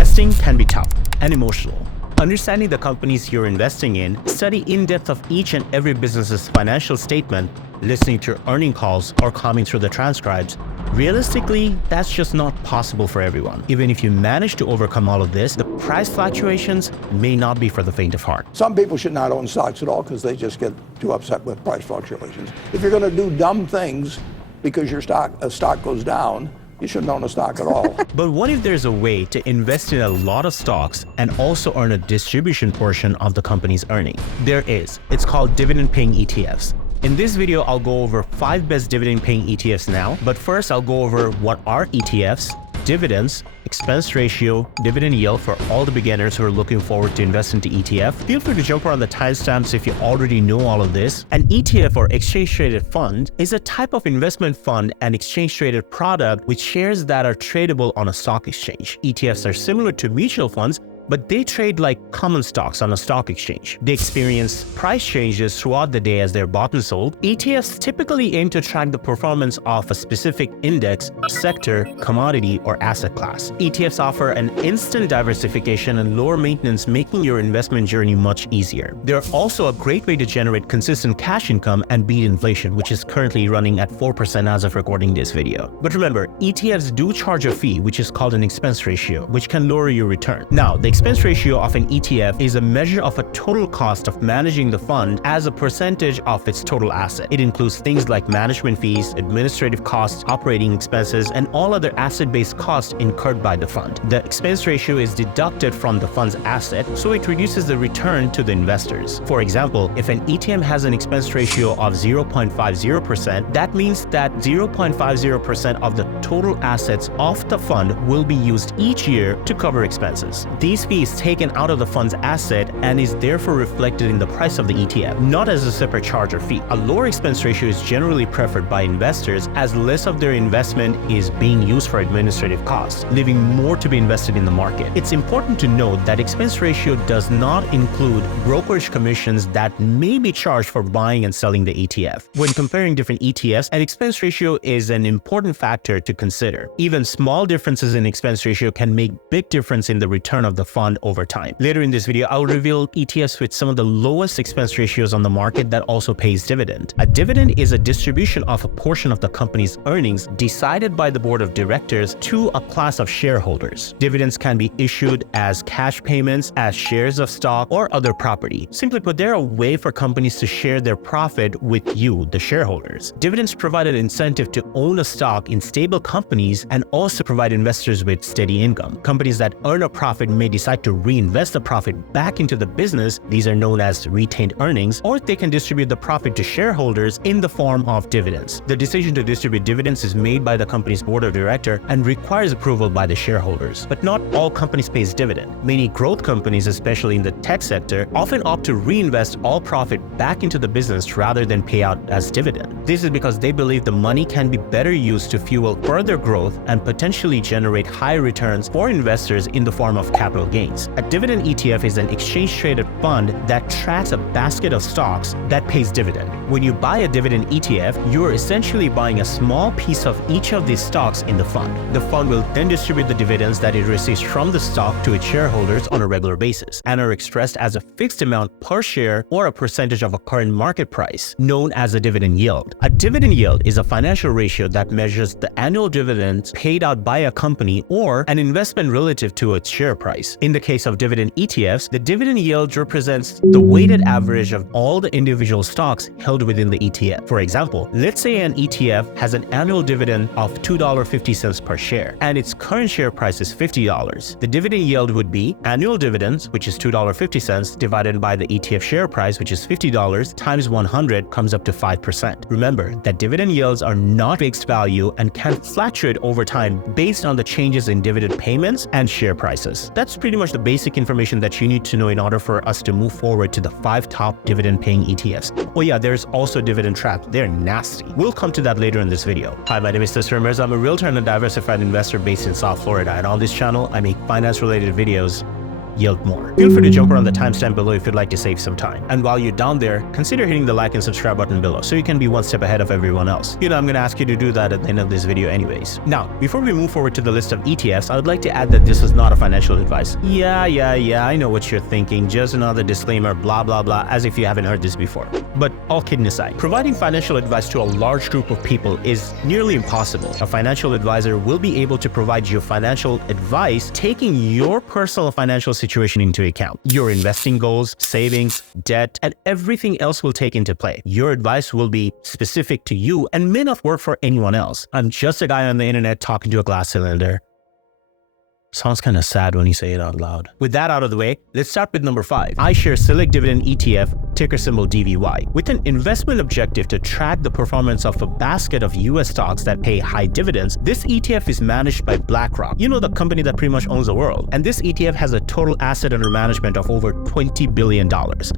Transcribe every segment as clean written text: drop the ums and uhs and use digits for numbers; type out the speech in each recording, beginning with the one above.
Investing can be tough and emotional. Understanding the companies you're investing in, study in depth of each and every business's financial statement, listening to earning calls, or combing through the transcribes, realistically, that's just not possible for everyone. Even if you manage to overcome all of this, the price fluctuations may not be for the faint of heart. Some people should not own stocks at all because they just get too upset with price fluctuations. If you're going to do dumb things because your stock goes down, you shouldn't own a stock at all. But what if there's a way to invest in a lot of stocks and also earn a distribution portion of the company's earning? There is. It's called dividend-paying ETFs. In this video, I'll go over 5 best dividend-paying ETFs now, but first I'll go over what are ETFs, dividends, expense ratio, dividend yield for all the beginners who are looking forward to invest into ETF. Feel free to jump around the timestamps if you already know all of this. An ETF, or exchange-traded fund, is a type of investment fund and exchange-traded product with shares that are tradable on a stock exchange. ETFs are similar to mutual funds, but they trade like common stocks on a stock exchange. They experience price changes throughout the day as they're bought and sold. ETFs typically aim to track the performance of a specific index, sector, commodity, or asset class. ETFs offer an instant diversification and lower maintenance, making your investment journey much easier. They're also a great way to generate consistent cash income and beat inflation, which is currently running at 4% as of recording this video. But remember, ETFs do charge a fee, which is called an expense ratio, which can lower your return. Now, the expense ratio of an ETF is a measure of a total cost of managing the fund as a percentage of its total asset. It includes things like management fees, administrative costs, operating expenses, and all other asset-based costs incurred by the fund. The expense ratio is deducted from the fund's asset, so it reduces the return to the investors. For example, if an ETF has an expense ratio of 0.50%, that means that 0.50% of the total assets of the fund will be used each year to cover expenses. These fee is taken out of the fund's asset and is therefore reflected in the price of the ETF, not as a separate charge or fee. A lower expense ratio is generally preferred by investors as less of their investment is being used for administrative costs, leaving more to be invested in the market. It's important to note that expense ratio does not include brokerage commissions that may be charged for buying and selling the ETF. When comparing different ETFs, an expense ratio is an important factor to consider. Even small differences in expense ratio can make big difference in the return of the fund over time. Later in this video, I'll reveal ETFs with some of the lowest expense ratios on the market that also pays dividend. A dividend is a distribution of a portion of the company's earnings decided by the board of directors to a class of shareholders. Dividends can be issued as cash payments, as shares of stock, or other property. Simply put, they're a way for companies to share their profit with you, the shareholders. Dividends provide an incentive to own a stock in stable companies and also provide investors with steady income. Companies that earn a profit may decide to reinvest the profit back into the business. These are known as retained earnings, or they can distribute the profit to shareholders in the form of dividends. The decision to distribute dividends is made by the company's board of directors and requires approval by the shareholders. But not all companies pay dividend. Many growth companies, especially in the tech sector, often opt to reinvest all profit back into the business rather than pay out as dividend. This is because they believe the money can be better used to fuel further growth and potentially generate higher returns for investors in the form of capital gains. A dividend ETF is an exchange-traded fund that tracks a basket of stocks that pays dividend. When you buy a dividend ETF, you are essentially buying a small piece of each of these stocks in the fund. The fund will then distribute the dividends that it receives from the stock to its shareholders on a regular basis and are expressed as a fixed amount per share or a percentage of a current market price, known as a dividend yield. A dividend yield is a financial ratio that measures the annual dividends paid out by a company or an investment relative to its share price. In the case of dividend ETFs, the dividend yield represents the weighted average of all the individual stocks held within the ETF. For example, let's say an ETF has an annual dividend of $2.50 per share, and its current share price is $50. The dividend yield would be annual dividends, which is $2.50, divided by the ETF share price, which is $50, times 100 comes up to 5%. Remember that dividend yields are not fixed value and can fluctuate over time based on the changes in dividend payments and share prices. That's pretty much the basic information that you need to know in order for us to move forward to the 5 top dividend-paying ETFs. Oh yeah, there's also Dividend Trap. They're nasty. We'll come to that later in this video. Hi, my name is Tasvir Mirza. I'm a realtor and a diversified investor based in South Florida, and on this channel, I make finance-related videos yield more. Feel free to jump around the timestamp below if you'd like to save some time. And while you're down there, consider hitting the like and subscribe button below so you can be one step ahead of everyone else. I'm going to ask you to do that at the end of this video anyways. Now, before we move forward to the list of ETFs, I would like to add that this is not a financial advice. Yeah, I know what you're thinking. Just another disclaimer, blah, blah, blah, as if you haven't heard this before. But all kidding aside, providing financial advice to a large group of people is nearly impossible. A financial advisor will be able to provide you financial advice taking your personal financial situation into account. Your investing goals, savings, debt, and everything else will take into play. Your advice will be specific to you and may not work for anyone else. I'm just a guy on the internet talking to a glass cylinder. Sounds kind of sad when you say it out loud. With that out of the way, let's start with number 5. iShare Select Dividend ETF, ticker symbol DVY. With an investment objective to track the performance of a basket of US stocks that pay high dividends, this ETF is managed by BlackRock, the company that pretty much owns the world. And this ETF has a total asset under management of over $20 billion,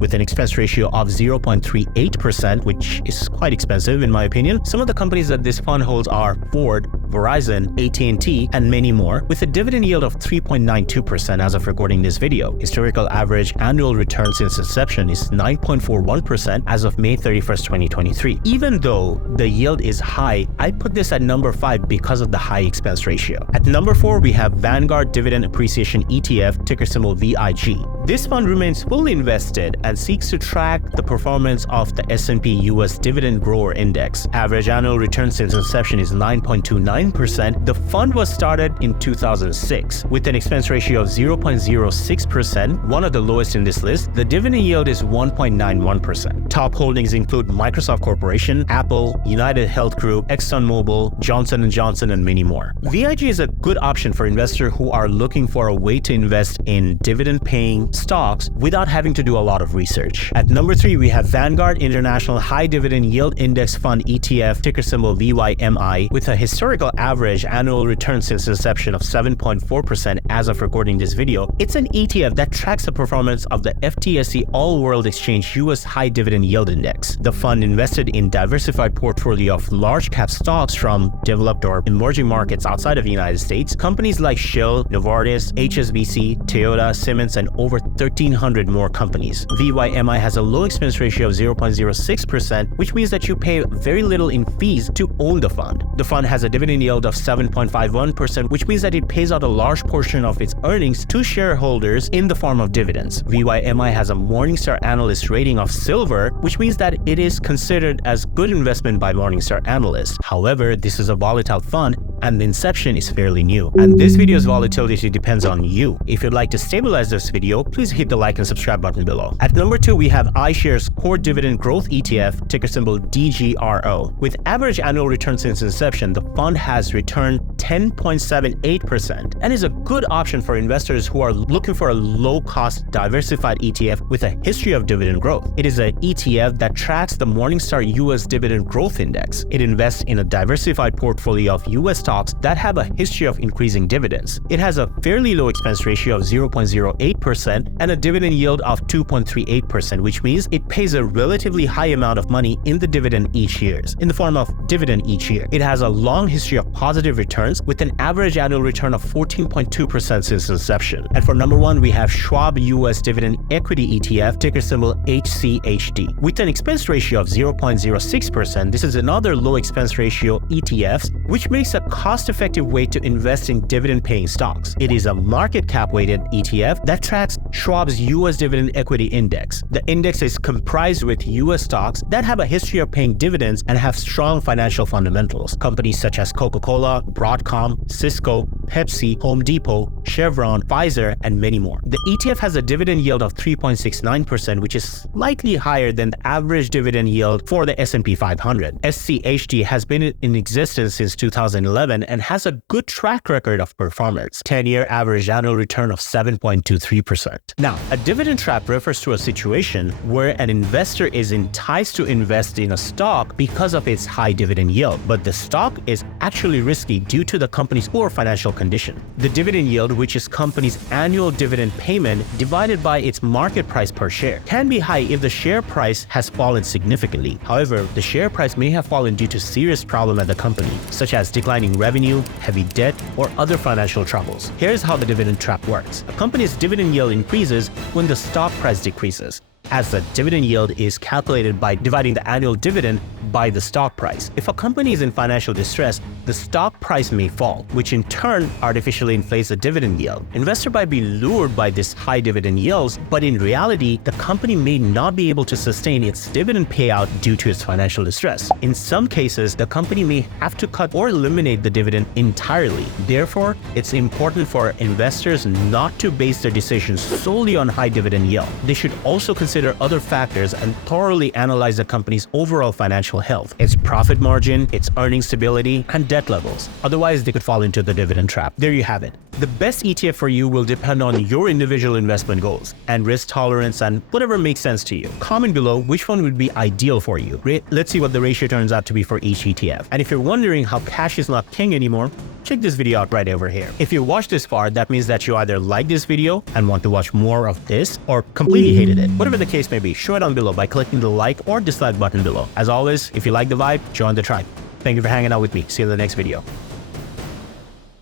with an expense ratio of 0.38%, which is quite expensive in my opinion. Some of the companies that this fund holds are Ford, Verizon, AT&T, and many more, with a dividend yield of 3.92% as of recording this video. Historical average annual return since inception is 9.41% as of May 31st, 2023. Even though the yield is high, I put this at number 5 because of the high expense ratio. At number 4, we have Vanguard Dividend Appreciation ETF, ticker symbol VIG. This fund remains fully invested and seeks to track the performance of the S&P US Dividend Grower Index. Average annual return since inception is 9.29%. The fund was started in 2006 with an expense ratio of 0.06%, one of the lowest in this list. The dividend yield is 1.91%. Top holdings include Microsoft Corporation, Apple, United Health Group, ExxonMobil, Johnson & Johnson, and many more. VIG is a good option for investors who are looking for a way to invest in dividend-paying stocks without having to do a lot of research. At number 3, we have Vanguard International High Dividend Yield Index Fund ETF, ticker symbol VYMI, with a historical average annual return since inception of 7.4% as of recording this video. It's an ETF that tracks the performance of the FTSE All-World Exchange US High Dividend Yield Index. The fund invested in diversified portfolio of large-cap stocks from developed or emerging markets outside of the United States. Companies like Shell, Novartis, HSBC, Toyota, Siemens, and over 1,300 more companies. VYMI has a low expense ratio of 0.06%, which means that you pay very little in fees to own the fund. The fund has a dividend yield of 7.51%, which means that it pays out a large portion of its earnings to shareholders in the form of dividends. VYMI has a Morningstar analyst rating of silver, which means that it is considered as good investment by Morningstar analysts. However, this is a volatile fund and the inception is fairly new. And this video's volatility depends on you. If you'd like to stabilize this video, please hit the like and subscribe button below. At number 2, we have iShares Core Dividend Growth ETF, ticker symbol DGRO. With average annual return since inception, the fund has returned 10.78% and is a good option for investors who are looking for a low-cost, diversified ETF with a history of dividend growth. It is an ETF that tracks the Morningstar US Dividend Growth Index. It invests in a diversified portfolio of US stocks that have a history of increasing dividends. It has a fairly low expense ratio of 0.08% and a dividend yield of 2.38%, which means it pays a relatively high amount of money in the dividend each year, in the form of dividend each year. It has a long history of positive returns with an average annual return of 14.2% since inception. And for number 1, we have Schwab US Dividend Equity ETF, ticker symbol HCHD. With an expense ratio of 0.06%, this is another low expense ratio ETFs, which makes a cost-effective way to invest in dividend-paying stocks. It is a market cap-weighted ETF that tracks Schwab's US Dividend Equity Index. The index is comprised with US stocks that have a history of paying dividends and have strong financial fundamentals. Companies such as Coca-Cola, Broadcom, Cisco, Pepsi, Home Depot, Chevron, Pfizer, and many more. The ETF has a dividend yield of 3.69%, which is slightly higher than the average dividend yield for the S&P 500. SCHD has been in existence since 2011 and has a good track record of performance, 10-year average annual return of 7.23%. Now, a dividend trap refers to a situation where an investor is enticed to invest in a stock because of its high dividend yield, but the stock is actually risky due to the company's poor financial condition. The dividend yield, which is company's annual dividend payment divided by its market price per share, can be high if the share price has fallen significantly. However, the share price may have fallen due to serious problems at the company, such as declining revenue, heavy debt, or other financial troubles. Here's how the dividend trap works. A company's dividend yield increases when the stock price decreases, as the dividend yield is calculated by dividing the annual dividend by the stock price. If a company is in financial distress, the stock price may fall, which in turn artificially inflates the dividend yield. Investors might be lured by this high dividend yields, but in reality, the company may not be able to sustain its dividend payout due to its financial distress. In some cases, the company may have to cut or eliminate the dividend entirely. Therefore, it's important for investors not to base their decisions solely on high dividend yield. They should also consider other factors and thoroughly analyze the company's overall financial health, its profit margin, its earning stability, and debt levels. Otherwise, they could fall into the dividend trap. There you have it. The best ETF for you will depend on your individual investment goals and risk tolerance and whatever makes sense to you. Comment below which one would be ideal for you. Let's see what the ratio turns out to be for each ETF. And if you're wondering how cash is not king anymore, check this video out right over here. If you watched this far, that means that you either like this video and want to watch more of this, or completely hated it. Whatever the case may be, show it down below by clicking the like or dislike button below. As always, if you like the vibe, join the tribe. Thank you for hanging out with me. See you in the next video.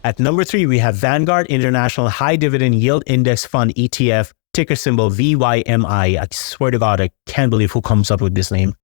At number 3, we have Vanguard International High Dividend Yield Index Fund ETF, ticker symbol VYMI. I swear to God, I can't believe who comes up with this name.